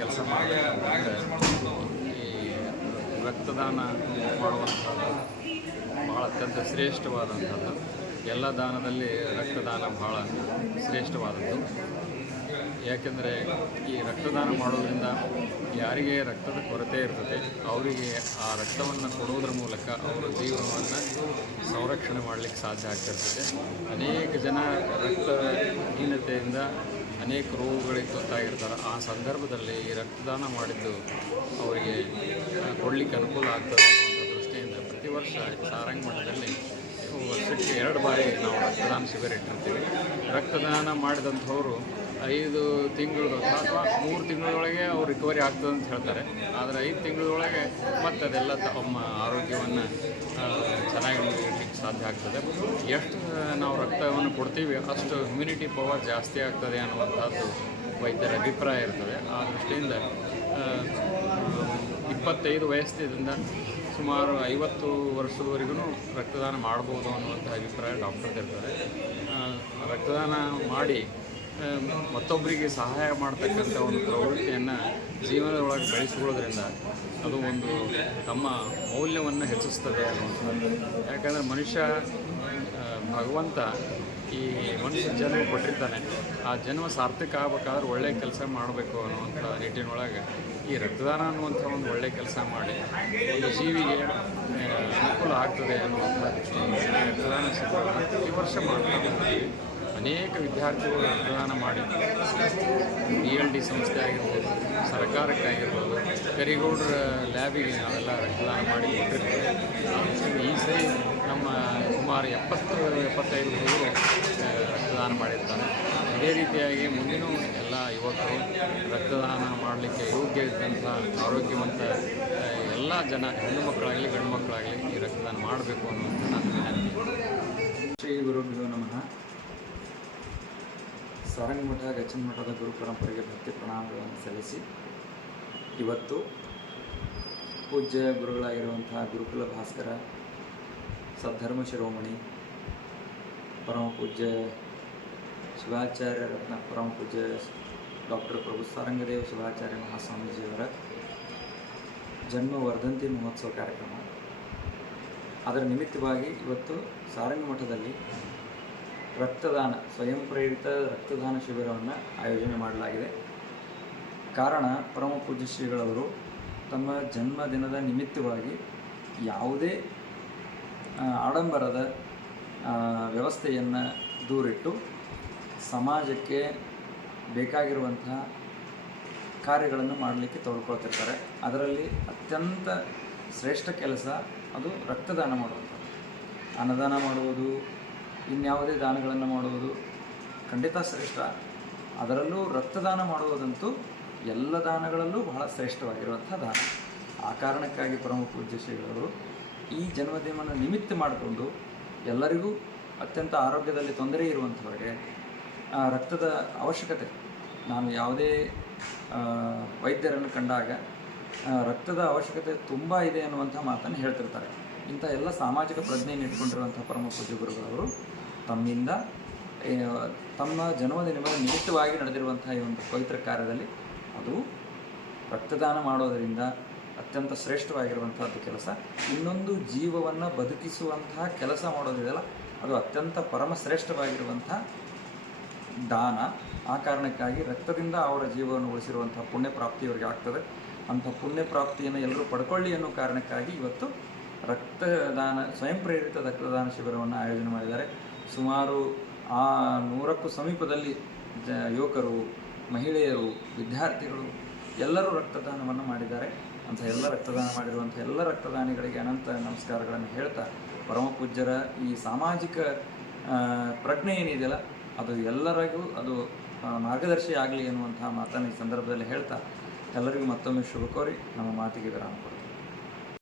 ಕೆಲಸ ಮಾಡಬೇಕಂತಂದರೆ ಈ ರಕ್ತದಾನ ಮಾಡುವಂಥದ್ದು ಭಾಳ ಅತ್ಯಂತ ಶ್ರೇಷ್ಠವಾದಂಥದ್ದು. ಎಲ್ಲ ದಾನದಲ್ಲಿ ರಕ್ತದಾನ ಭಾಳ ಶ್ರೇಷ್ಠವಾದದ್ದು. ಯಾಕೆಂದರೆ ಈ ರಕ್ತದಾನ ಮಾಡೋದರಿಂದ ಯಾರಿಗೆ ರಕ್ತದ ಕೊರತೆ ಇರ್ತದೆ, ಅವರಿಗೆ ಆ ರಕ್ತವನ್ನು ಕೊಡೋದ್ರ ಮೂಲಕ ಅವರ ಜೀವನವನ್ನು ಸಂರಕ್ಷಣೆ ಮಾಡಲಿಕ್ಕೆ ಸಾಧ್ಯ ಆಗ್ತಿರ್ತದೆ. ಅನೇಕ ಜನ ರಕ್ತಹೀನತೆಯಿಂದ ಅನೇಕ ರೋಗಗಳಿಗೆ ತುತ್ತಾಗಿರ್ತಾರೆ. ಆ ಸಂದರ್ಭದಲ್ಲಿ ಈ ರಕ್ತದಾನ ಮಾಡಿದ್ದು ಅವರಿಗೆ ಕೊಡಲಿಕ್ಕೆ ಅನುಕೂಲ ಆಗ್ತದೆ ಅನ್ನೋ ದೃಷ್ಟಿಯಿಂದ ಪ್ರತಿ ವರ್ಷ ಸಾರಂಗ ಮಠದಲ್ಲಿ ವರ್ಷಕ್ಕೆ ಎರಡು ಬಾರಿ ನಾವು ರಕ್ತದಾನ ಶಿಬಿರ ಇಟ್ಟಿರ್ತೀವಿ. ರಕ್ತದಾನ ಮಾಡಿದಂಥವರು ಐದು ತಿಂಗಳು ಅಥವಾ ಮೂರು ತಿಂಗಳೊಳಗೆ ಅವ್ರು ರಿಕವರಿ ಆಗ್ತದೆ ಅಂತ ಹೇಳ್ತಾರೆ. ಆದರೆ ಐದು ತಿಂಗಳೊಳಗೆ ಮತ್ತೆ ಅದೆಲ್ಲ ತಮ್ಮ ಆರೋಗ್ಯವನ್ನು ಚೆನ್ನಾಗಿ ಇಡಲಿಕ್ಕೆ ಸಾಧ್ಯ ಆಗ್ತದೆ. ಎಷ್ಟು ನಾವು ರಕ್ತವನ್ನು ಕೊಡ್ತೀವಿ ಅಷ್ಟು ಇಮ್ಯುನಿಟಿ ಪವರ್ ಜಾಸ್ತಿ ಆಗ್ತದೆ ಅನ್ನುವಂಥದ್ದು ವೈದ್ಯರ ಅಭಿಪ್ರಾಯ ಇರ್ತದೆ. ಆ ದೃಷ್ಟಿಯಿಂದ ಇಪ್ಪತ್ತೈದು ವಯಸ್ಸಿನಿಂದ ಸುಮಾರು ಐವತ್ತು ವರ್ಷದವರೆಗೂ ರಕ್ತದಾನ ಮಾಡ್ಬೋದು ಅನ್ನುವಂಥ ಅಭಿಪ್ರಾಯ ಡಾಕ್ಟರ್ದು ಇರ್ತಾರೆ ಆ, ರಕ್ತದಾನ ಮಾಡಿ ಮತ್ತೊಬ್ಬರಿಗೆ ಸಹಾಯ ಮಾಡ್ತಕ್ಕಂಥ ಒಂದು ಪ್ರವೃತ್ತಿಯನ್ನು ಜೀವನದೊಳಗೆ ಬೆಳೆಸಿಕೊಳ್ಳೋದ್ರಿಂದ ಅದು ಒಂದು ತಮ್ಮ ಮೌಲ್ಯವನ್ನು ಹೆಚ್ಚಿಸ್ತದೆ ಅನ್ನುವಂಥದ್ದು. ಯಾಕಂದರೆ ಮನುಷ್ಯ ಭಗವಂತ ಈ ಮನುಷ್ಯ ಜನ್ಮ ಕೊಟ್ಟಿರ್ತಾನೆ. ಆ ಜನ್ಮ ಸಾರ್ಥಕ ಆಗ್ಬೇಕಾದ್ರೆ ಒಳ್ಳೆಯ ಕೆಲಸ ಮಾಡಬೇಕು ಅನ್ನುವಂಥ ನಿಟ್ಟಿನೊಳಗೆ ಈ ರಕ್ತದಾನ ಅನ್ನುವಂಥ ಒಂದು ಒಳ್ಳೆಯ ಕೆಲಸ ಮಾಡಿ ಒಂದು ಜೀವಿಗೆ ಅನುಕೂಲ ಆಗ್ತದೆ ಅನ್ನುವಂಥ ಈ ರಕ್ತದಾನ ಶಿಬಿರವನ್ನು ಪ್ರತಿ ವರ್ಷ ಮಾಡ್ತಾ ಅನೇಕ ವಿದ್ಯಾರ್ಥಿಗಳು ರಕ್ತದಾನ ಮಾಡಿ ಡಿ ಎಲ್ ಡಿ ಸಂಸ್ಥೆ ಆಗಿರ್ಬೋದು, ಸರ್ಕಾರಕ್ಕಾಗಿರ್ಬೋದು, ಕರಿಗೌಡ್ರ ಲ್ಯಾಬಿಗೆ ನಾವೆಲ್ಲ ರಕ್ತದಾನ ಮಾಡಿ ಕೊಟ್ಟಿರ್ತೀವಿ. ಈ ಸರಿ ನಮ್ಮ ಸುಮಾರು ಎಪ್ಪತ್ತು, ಎಪ್ಪತ್ತೈದು ಹುಡುಗರು ರಕ್ತದಾನ ಮಾಡಿರ್ತಾರೆ. ಇದೇ ರೀತಿಯಾಗಿ ಮುಂದಿನ ಎಲ್ಲ ಯುವಕರು ರಕ್ತದಾನ ಮಾಡಲಿಕ್ಕೆ ಯೋಗ್ಯ ಇದ್ದಂಥ ಆರೋಗ್ಯವಂತ ಎಲ್ಲ ಜನ ಹೆಣ್ಣು ಮಕ್ಕಳಾಗಲಿ, ಗಂಡು ಮಕ್ಕಳಾಗಲಿ ಈ ರಕ್ತದಾನ ಮಾಡಬೇಕು ಅನ್ನುವಂಥ ಸಾರಂಗಮಠ ಗಚ್ಚನ ಮಠದ ಗುರು ಪರಂಪರೆಗೆ ಭಕ್ತಿ ಪ್ರಣಾಮಗಳನ್ನು ಸಲ್ಲಿಸಿ ಇವತ್ತು ಪೂಜ್ಯ ಗುರುಗಳಾಗಿರುವಂತಹ ಗುರುಕುಲ ಭಾಸ್ಕರ, ಸದ್ಧರ್ಮ ಶಿರೋಮಣಿ, ಪರಮ ಪೂಜ್ಯ ಶಿವಾಚಾರ್ಯ ರತ್ನ ಪರಮ ಪೂಜ್ಯ ಡಾಕ್ಟರ್ ಪ್ರಭು ಸಾರಂಗದೇವ ಶಿವಾಚಾರ್ಯ ಮಹಾಸ್ವಾಮೀಜಿಯವರ ಜನ್ಮ ವರ್ಧಂತಿ ಮಹೋತ್ಸವ ಕಾರ್ಯಕ್ರಮ. ಅದರ ನಿಮಿತ್ತವಾಗಿ ಇವತ್ತು ಸಾರಂಗ ಮಠದಲ್ಲಿ ರಕ್ತದಾನ, ಸ್ವಯಂ ಪ್ರೇರಿತ ರಕ್ತದಾನ ಶಿಬಿರವನ್ನು ಆಯೋಜನೆ ಮಾಡಲಾಗಿದೆ. ಕಾರಣ ಪರಮ ಪೂಜ್ಯ ಶ್ರೀಗಳವರು ತಮ್ಮ ಜನ್ಮದಿನದ ನಿಮಿತ್ತವಾಗಿ ಯಾವುದೇ ಆಡಂಬರದ ವ್ಯವಸ್ಥೆಯನ್ನು ದೂರಿಟ್ಟು ಸಮಾಜಕ್ಕೆ ಬೇಕಾಗಿರುವಂತಹ ಕಾರ್ಯಗಳನ್ನು ಮಾಡಲಿಕ್ಕೆ ತೊಡ್ಕೊಳ್ತಿರ್ತಾರೆ. ಅದರಲ್ಲಿ ಅತ್ಯಂತ ಶ್ರೇಷ್ಠ ಕೆಲಸ ಅದು ರಕ್ತದಾನ ಮಾಡುವಂಥದ್ದು. ಅನ್ನದಾನ ಮಾಡುವುದು ಇನ್ಯಾವುದೇ ದಾನಗಳನ್ನು ಮಾಡುವುದು ಖಂಡಿತ ಶ್ರೇಷ್ಠ. ಅದರಲ್ಲೂ ರಕ್ತದಾನ ಮಾಡುವುದಂತೂ ಎಲ್ಲ ದಾನಗಳಲ್ಲೂ ಬಹಳ ಶ್ರೇಷ್ಠವಾಗಿರುವಂಥ ದಾನ. ಆ ಕಾರಣಕ್ಕಾಗಿ ಪರಮ ಪೂಜ್ಯ ಶ್ರೀಗಳವರು ಈ ಜನ್ಮದಿನವನ್ನು ನಿಮಿತ್ತ ಮಾಡಿಕೊಂಡು ಎಲ್ಲರಿಗೂ ಅತ್ಯಂತ ಆರೋಗ್ಯದಲ್ಲಿ ತೊಂದರೆ ಇರುವಂಥವರಿಗೆ ರಕ್ತದ ಅವಶ್ಯಕತೆ. ನಾನು ಯಾವುದೇ ವೈದ್ಯರನ್ನು ಕಂಡಾಗ ರಕ್ತದ ಅವಶ್ಯಕತೆ ತುಂಬ ಇದೆ ಅನ್ನುವಂಥ ಮಾತನ್ನು ಹೇಳ್ತಿರ್ತಾರೆ. ಇಂಥ ಎಲ್ಲ ಸಾಮಾಜಿಕ ಪ್ರಜ್ಞೆಯನ್ನು ಇಟ್ಕೊಂಡಿರುವಂಥ ಪರಮ ಪೂಜ್ಯ ಗುರುಗಳವರು ತಮ್ಮಿಂದ ತಮ್ಮ ಜನ್ಮದಿನದ ನಿಮಿತ್ತವಾಗಿ ನಡೆದಿರುವಂತಹ ಈ ಒಂದು ಪವಿತ್ರ ಕಾರ್ಯದಲ್ಲಿ ಅದು ರಕ್ತದಾನ ಮಾಡೋದರಿಂದ ಅತ್ಯಂತ ಶ್ರೇಷ್ಠವಾಗಿರುವಂಥದ್ದು ಕೆಲಸ. ಇನ್ನೊಂದು ಜೀವವನ್ನು ಬದುಕಿಸುವಂತಹ ಕೆಲಸ ಮಾಡೋದಿದೆಯಲ್ಲ, ಅದು ಅತ್ಯಂತ ಪರಮ ಶ್ರೇಷ್ಠವಾಗಿರುವಂಥ ದಾನ. ಆ ಕಾರಣಕ್ಕಾಗಿ ರಕ್ತದಿಂದ ಅವರ ಜೀವವನ್ನು ಉಳಿಸಿರುವಂಥ ಪುಣ್ಯ ಪ್ರಾಪ್ತಿ ಅವರಿಗೆ ಆಗ್ತದೆ. ಅಂಥ ಪುಣ್ಯ ಪ್ರಾಪ್ತಿಯನ್ನು ಎಲ್ಲರೂ ಪಡ್ಕೊಳ್ಳಿ ಅನ್ನೋ ಕಾರಣಕ್ಕಾಗಿ ಇವತ್ತು ರಕ್ತದಾನ ಸ್ವಯಂ ಪ್ರೇರಿತ ರಕ್ತದಾನ ಶಿಬಿರವನ್ನು ಆಯೋಜನೆ ಮಾಡಿದ್ದಾರೆ. ಸುಮಾರು ಆ ನೂರಕ್ಕೂ ಸಮೀಪದಲ್ಲಿ ಜ ಯುವಕರು, ಮಹಿಳೆಯರು, ವಿದ್ಯಾರ್ಥಿಗಳು ಎಲ್ಲರೂ ರಕ್ತದಾನವನ್ನು ಮಾಡಿದ್ದಾರೆ. ಅಂತ ಎಲ್ಲ ರಕ್ತದಾನ ಮಾಡಿರುವಂಥ ಎಲ್ಲ ರಕ್ತದಾನಿಗಳಿಗೆ ಅನಂತ ನಮಸ್ಕಾರಗಳನ್ನು ಹೇಳ್ತಾ ಪರಮಪೂಜ್ಯರ ಈ ಸಾಮಾಜಿಕ ಪ್ರಜ್ಞೆ ಏನಿದೆಯಲ್ಲ, ಅದು ಎಲ್ಲರಿಗೂ ಅದು ಮಾರ್ಗದರ್ಶಿ ಆಗಲಿ ಎನ್ನುವಂತಹ ಮಾತನ್ನು ಈ ಸಂದರ್ಭದಲ್ಲಿ ಹೇಳ್ತಾ ಎಲ್ಲರಿಗೂ ಮತ್ತೊಮ್ಮೆ ಶುಭ ಕೋರಿ ನಮ್ಮ ಮಾತಿಗೆ ವಿರಾಮ ಕೊಡ್ತೀನಿ